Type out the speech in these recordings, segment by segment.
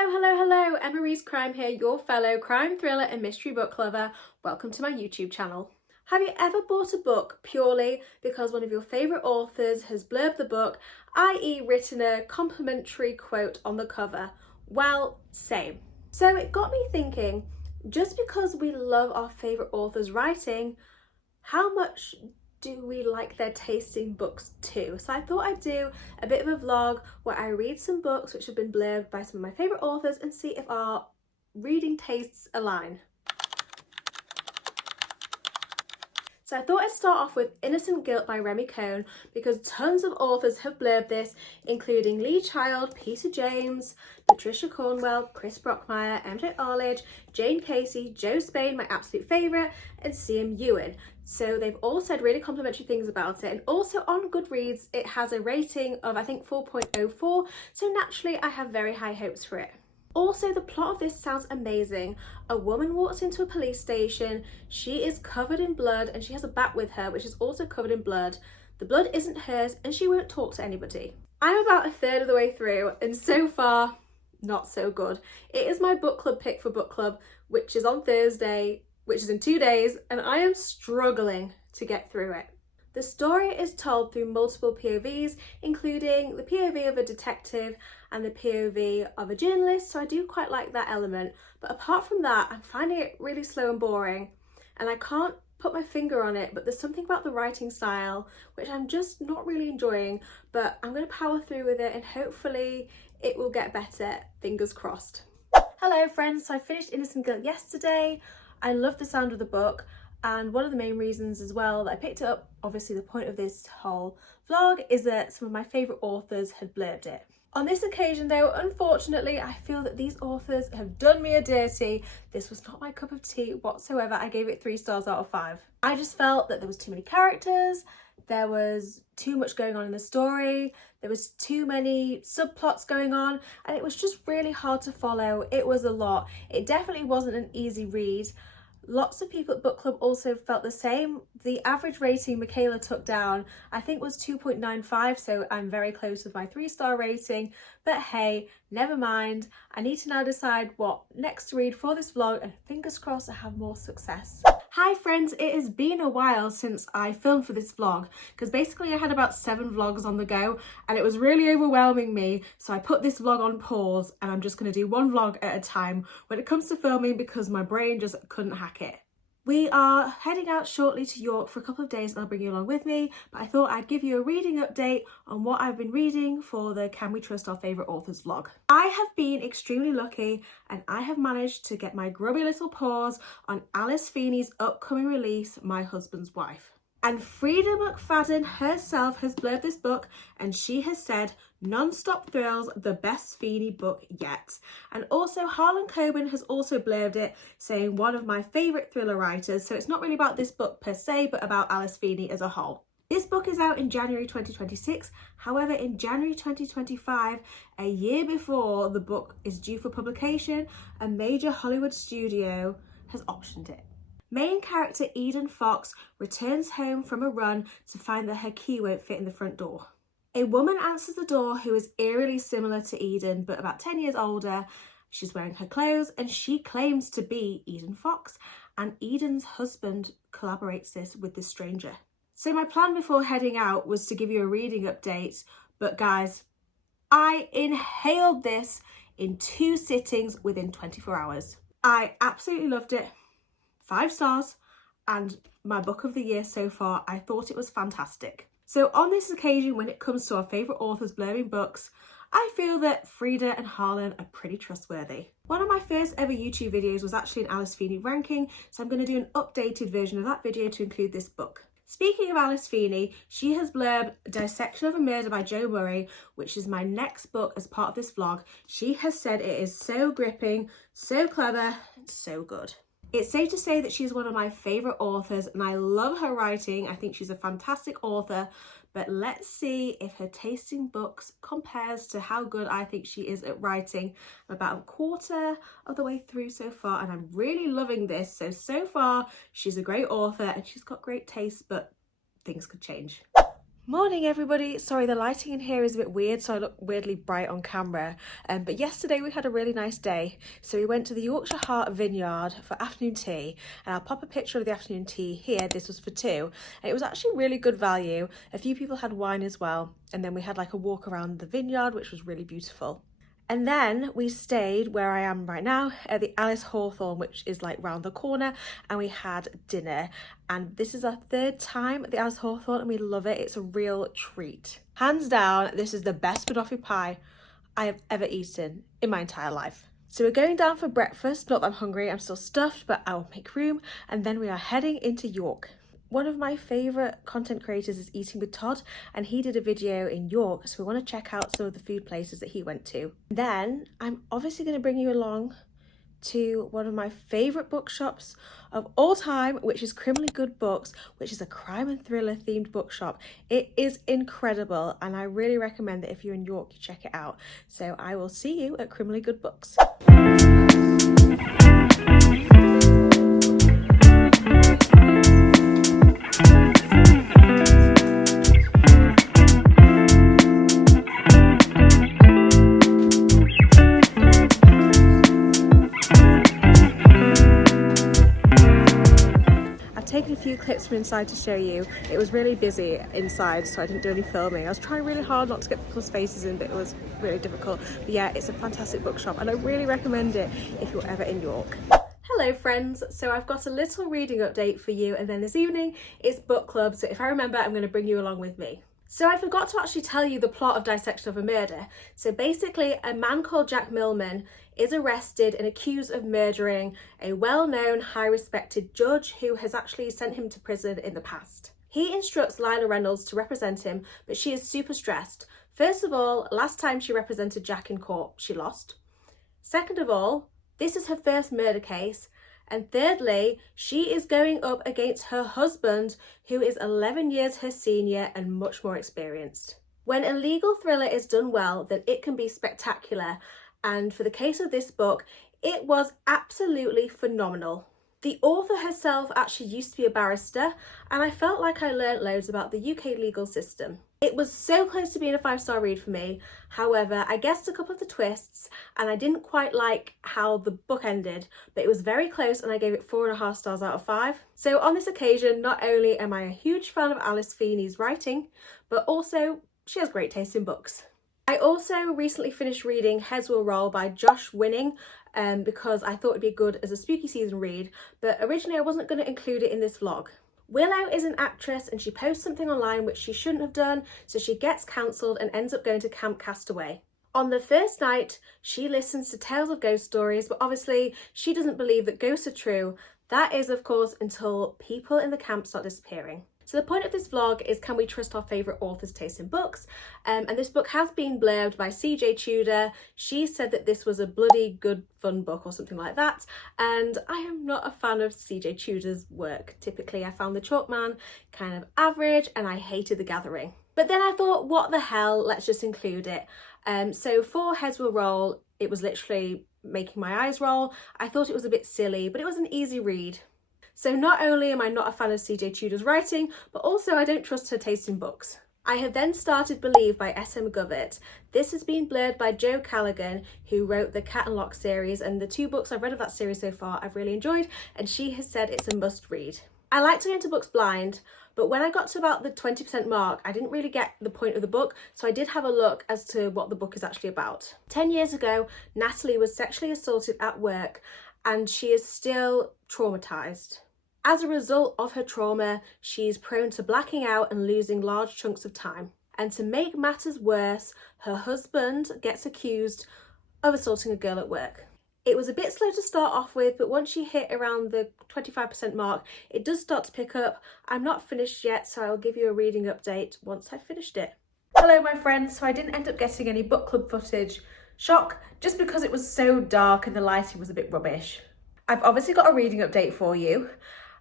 Hello, Emma Rees Crime here, your fellow crime thriller and mystery book lover. Welcome to my YouTube channel. Have you ever bought a book purely because one of your favourite authors has blurbed the book, i.e. written a complimentary quote on the cover? Well, same. So it got me thinking, just because we love our favourite authors' writing, how much do we like their tasting books too? So I thought I'd do a bit of a vlog where I read some books which have been blurbed by some of my favourite authors and see if our reading tastes align. So I thought I'd start off with Innocent Guilt by Remi Kone because tons of authors have blurbed this, including Lee Child, Peter James, Patricia Cornwell, Chris Brockmeyer, MJ Arledge, Jane Casey, Joe Spain, my absolute favourite, and CM Ewan. So they've all said really complimentary things about it, and also on Goodreads it has a rating of I think 4.04, so naturally I have very high hopes for it. Also, the plot of this sounds amazing. A woman walks into a police station, she is covered in blood and she has a bat with her which is also covered in blood. The blood isn't hers and she won't talk to anybody. I'm about a third of the way through and so far, not so good. It is my book club pick for book club, which is on Thursday, which is in 2 days, and I am struggling to get through it. The story is told through multiple POVs, including the POV of a detective and the POV of a journalist, so I do quite like that element. But apart from that, I'm finding it really slow and boring, and I can't put my finger on it, but there's something about the writing style which I'm just not really enjoying, but I'm going to power through with it and hopefully it will get better, fingers crossed. Hello friends, so I finished Innocent Guilt yesterday. I love the sound of the book. And one of the main reasons as well that I picked it up, obviously the point of this whole vlog, is that some of my favourite authors had blurbed it. On this occasion though, unfortunately, I feel that these authors have done me a dirty. This was not my cup of tea whatsoever. I gave it 3 stars out of 5. I just felt that there was too many characters, there was too much going on in the story, there was too many subplots going on, and it was just really hard to follow. It was a lot. It definitely wasn't an easy read. Lots of people at book club also felt the same. The average rating Michaela took down I think was 2.95, so I'm very close with my 3-star rating, but hey, never mind. I need to now decide what next to read for this vlog and fingers crossed I have more success. Hi friends, it has been a while since I filmed for this vlog because basically I had about 7 vlogs on the go and it was really overwhelming me, so I put this vlog on pause and I'm just going to do 1 vlog at a time when it comes to filming because my brain just couldn't hack it. We are heading out shortly to York for a couple of days and I'll bring you along with me, but I thought I'd give you a reading update on what I've been reading for the Can We Trust Our Favourite Authors vlog. I have been extremely lucky and I have managed to get my grubby little paws on Alice Feeney's upcoming release, My Husband's Wife. And Frida McFadden herself has blurbed this book and she has said, non-stop thrills, the best Feeney book yet. And also Harlan Coben has also blurbed it, saying one of my favourite thriller writers. So it's not really about this book per se, but about Alice Feeney as a whole. This book is out in January 2026. However, in January 2025, a year before the book is due for publication, a major Hollywood studio has optioned it. Main character Eden Fox returns home from a run to find that her key won't fit in the front door. A woman answers the door who is eerily similar to Eden but about 10 years older. She's wearing her clothes and she claims to be Eden Fox, and Eden's husband collaborates this with this stranger. So my plan before heading out was to give you a reading update, but guys, I inhaled this in 2 sittings within 24 hours. I absolutely loved it. 5 stars, and my book of the year so far. I thought it was fantastic. So on this occasion, when it comes to our favourite authors blurbing books, I feel that Frida and Harlan are pretty trustworthy. One of my first ever YouTube videos was actually an Alice Feeney ranking, so I'm going to do an updated version of that video to include this book. Speaking of Alice Feeney, she has blurbed Dissection of a Murder by Joe Murray, which is my next book as part of this vlog. She has said it is so gripping, so clever, and so good. It's safe to say that she's one of my favourite authors and I love her writing. I think she's a fantastic author, but let's see if her tasting books compares to how good I think she is at writing. I'm about a quarter of the way through so far and I'm really loving this. So far she's a great author and she's got great taste, but things could change. Morning everybody. Sorry, the lighting in here is a bit weird, so I look weirdly bright on camera. But yesterday we had a really nice day. So we went to the Yorkshire Heart Vineyard for afternoon tea, and I'll pop a picture of the afternoon tea here. This was for two, and it was actually really good value. A few people had wine as well, and then we had like a walk around the vineyard, which was really beautiful. And then we stayed where I am right now at the Alice Hawthorne, which is like round the corner, and we had dinner. And this is our third time at the Alice Hawthorne and we love it. It's a real treat. Hands down, this is the best banoffee pie I have ever eaten in my entire life. So we're going down for breakfast. Not that I'm hungry, I'm still stuffed, but I'll make room. And then we are heading into York. One of my favourite content creators is Eating with Todd, and he did a video in York, so we want to check out some of the food places that he went to. Then I'm obviously going to bring you along to one of my favourite bookshops of all time, which is Criminally Good Books, which is a crime and thriller themed bookshop. It is incredible, and I really recommend that if you're in York you check it out. So I will see you at Criminally Good Books. Taken a few clips from inside to show you. It was really busy inside, so I didn't do any filming. I was trying really hard not to get people's faces in, but it was really difficult. But yeah, it's a fantastic bookshop and I really recommend it if you're ever in York. Hello friends, so I've got a little reading update for you, and then this evening it's book club, so if I remember I'm going to bring you along with me. So I forgot to actually tell you the plot of Dissection of a Murder. So basically a man called Jack Millman is arrested and accused of murdering a well-known, high-respected judge who has actually sent him to prison in the past. He instructs Lila Reynolds to represent him, but she is super stressed. First of all, last time she represented Jack in court, she lost. Second of all, this is her first murder case. And thirdly, she is going up against her husband, who is 11 years her senior and much more experienced. When a legal thriller is done well, then it can be spectacular. And for the case of this book, it was absolutely phenomenal. The author herself actually used to be a barrister, and I felt like I learnt loads about the UK legal system. It was so close to being a 5-star read for me. However, I guessed a couple of the twists and I didn't quite like how the book ended, but it was very close and I gave it 4.5 stars out of 5. So on this occasion, not only am I a huge fan of Alice Feeney's writing, but also she has great taste in books. I also recently finished reading Heads Will Roll by Josh Winning because I thought it'd be good as a spooky season read, but originally I wasn't going to include it in this vlog. Willow is an actress and she posts something online which she shouldn't have done, so she gets cancelled and ends up going to Camp Castaway. On the first night, she listens to tales of ghost stories, but obviously she doesn't believe that ghosts are true. That is, of course, until people in the camp start disappearing. So the point of this vlog is, can we trust our favourite author's taste in books? And this book has been blurbed by CJ Tudor. She said that this was a bloody good fun book or something like that. And I am not a fan of CJ Tudor's work. Typically I found The Chalk Man kind of average and I hated The Gathering. But then I thought, what the hell, let's just include it. So for Heads Will Roll, it was literally making my eyes roll. I thought it was a bit silly, but it was an easy read. So not only am I not a fan of CJ Tudor's writing, but also I don't trust her taste in books. I have then started Beiieve by S.M. Govett. This has been blurred by Jo Callaghan, who wrote the Cat and Lock series, and the 2 books I've read of that series so far I've really enjoyed, and she has said it's a must read. I like to go into books blind, but when I got to about the 20% mark, I didn't really get the point of the book, so I did have a look as to what the book is actually about. 10 years ago, Natalie was sexually assaulted at work, and she is still traumatised. As a result of her trauma, she is prone to blacking out and losing large chunks of time. And to make matters worse, her husband gets accused of assaulting a girl at work. It was a bit slow to start off with, but once you hit around the 25% mark, it does start to pick up. I'm not finished yet, so I'll give you a reading update once I've finished it. Hello my friends, so I didn't end up getting any book club footage. Shock, just because it was so dark and the lighting was a bit rubbish. I've obviously got a reading update for you.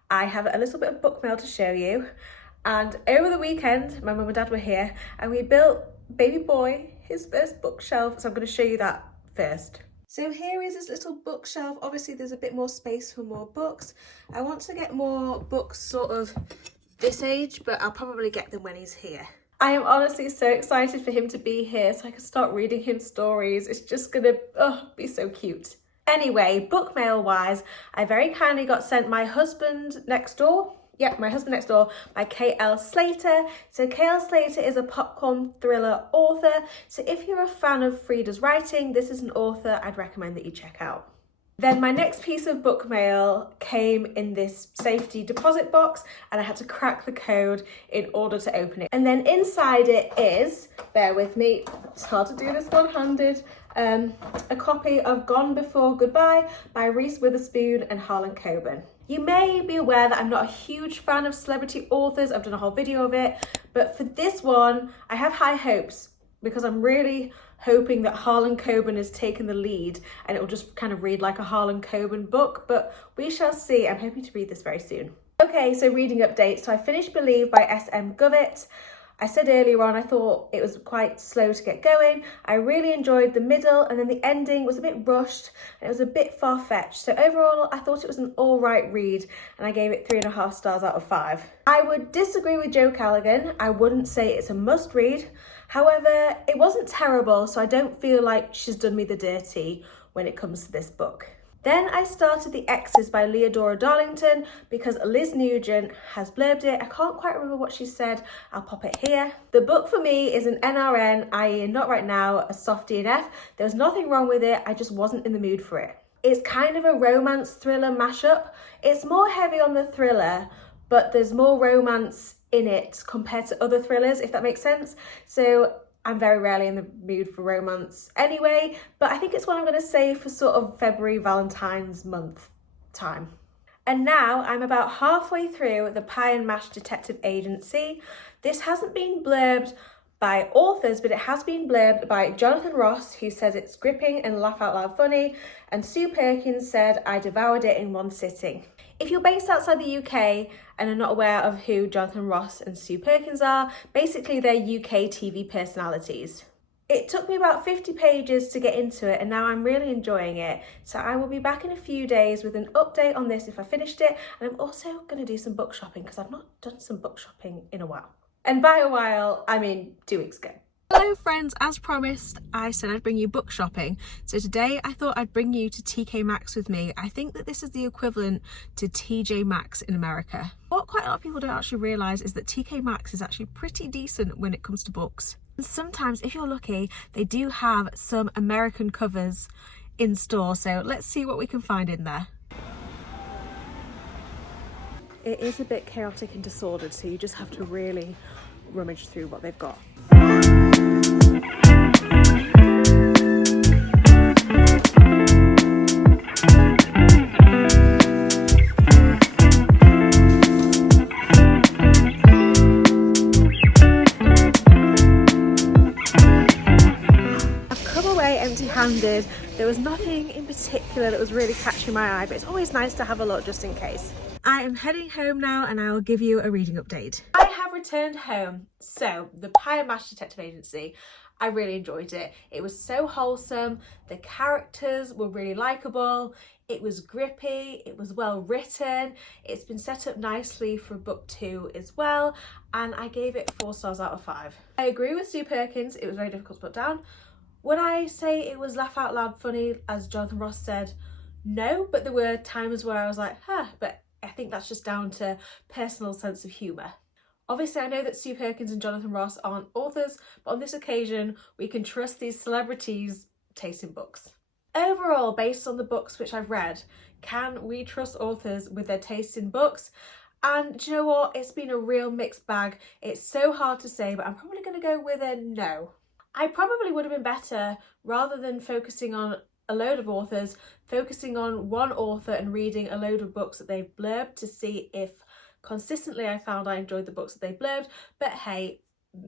I have a little bit of book mail to show you, and over the weekend my mum and dad were here and we built baby boy his first bookshelf, so I'm going to show you that first. So here is his little bookshelf. Obviously there's a bit more space for more books. I want to get more books sort of this age, but I'll probably get them when he's here. I am honestly so excited for him to be here so I can start reading him stories. It's just gonna be so cute. Anyway, book mail wise, I very kindly got sent My Husband Next Door. Yep, My Husband Next Door by K.L. Slater. So K.L. Slater is a popcorn thriller author. So if you're a fan of Frida's writing, this is an author I'd recommend that you check out. Then my next piece of book mail came in this safety deposit box and I had to crack the code in order to open it. And then inside it is, bear with me, it's hard to do this one-handed, a copy of Gone Before Goodbye by Reese Witherspoon and Harlan Coben. You may be aware that I'm not a huge fan of celebrity authors. I've done a whole video of it, but for this one, I have high hopes because I'm really hoping that Harlan Coben has taken the lead and it will just kind of read like a Harlan Coben book, but we shall see. I'm hoping to read this very soon. Okay, so reading updates. So I finished Beiieve by S.M. Govett. I said earlier on I thought it was quite slow to get going. I really enjoyed the middle and then the ending was a bit rushed and it was a bit far-fetched. So overall I thought it was an all right read and I gave it 3.5 stars out of 5. I would disagree with Jo Callaghan. I wouldn't say it's a must read. However, it wasn't terrible, so I don't feel like she's done me the dirty when it comes to this book. Then I started The Exes by Leodora Darlington because Liz Nugent has blurbed it. I can't quite remember what she said. I'll pop it here. The book for me is an NRN, i.e. not right now, a soft DNF. There was nothing wrong with it, I just wasn't in the mood for it. It's kind of a romance thriller mashup. It's more heavy on the thriller, but there's more romance in it compared to other thrillers, if that makes sense. So I'm very rarely in the mood for romance anyway, but I think it's one I'm going to save for sort of February, Valentine's month time. And now I'm about halfway through The Pie and Mash Detective Agency. This hasn't been blurbed by authors, but it has been blurbed by Jonathan Ross, who says it's gripping and laugh out loud funny, and Sue Perkins said, I devoured it in one sitting. If you're based outside the UK and are not aware of who Jonathan Ross and Sue Perkins are, basically they're UK TV personalities. It took me about 50 pages to get into it and now I'm really enjoying it. So I will be back in a few days with an update on this if I finished it. And I'm also going to do some book shopping because I've not done some book shopping in a while. And by a while, I mean 2 weeks ago. Hello friends, as promised, I said I'd bring you book shopping. So today I thought I'd bring you to TK Maxx with me. I think that this is the equivalent to TJ Maxx in America. What quite a lot of people don't actually realise is that TK Maxx is actually pretty decent when it comes to books. And sometimes, if you're lucky, they do have some American covers in store. So let's see what we can find in there. It is a bit chaotic and disordered, so you just have to really rummage through what they've got. Empty-handed. There was nothing in particular that was really catching my eye, but it's always nice to have a look just in case. I am heading home now and I'll give you a reading update. I have returned home. So The Pie and Mash Detective Agency, I really enjoyed it. It was so wholesome, the characters were really likeable, it was grippy, it was well written, it's been set up nicely for book 2 as well, and I gave it 4 stars out of 5. I agree with Sue Perkins, it was very difficult to put down. Would I say it was laugh out loud funny, as Jonathan Ross said? No, but there were times where I was like, but I think that's just down to personal sense of humour. Obviously, I know that Sue Perkins and Jonathan Ross aren't authors, but on this occasion, we can trust these celebrities' taste in books. Overall, based on the books which I've read, can we trust authors with their taste in books? And do you know what? It's been a real mixed bag. It's so hard to say, but I'm probably going to go with a no. I probably would have been better, rather than focusing on a load of authors, focusing on one author and reading a load of books that they've blurbed to see if consistently I found I enjoyed the books that they blurbed. But hey,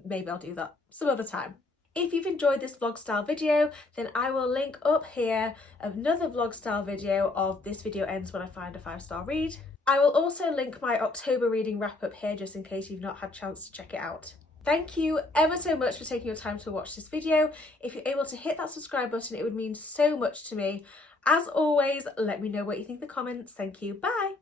maybe I'll do that some other time. If you've enjoyed this vlog style video, then I will link up here another vlog style video of This Video Ends When I Find a 5-Star Read. I will also link my October reading wrap up here just in case you've not had a chance to check it out. Thank you ever so much for taking your time to watch this video. If you're able to hit that subscribe button, it would mean so much to me. As always, let me know what you think in the comments. Thank you. Bye.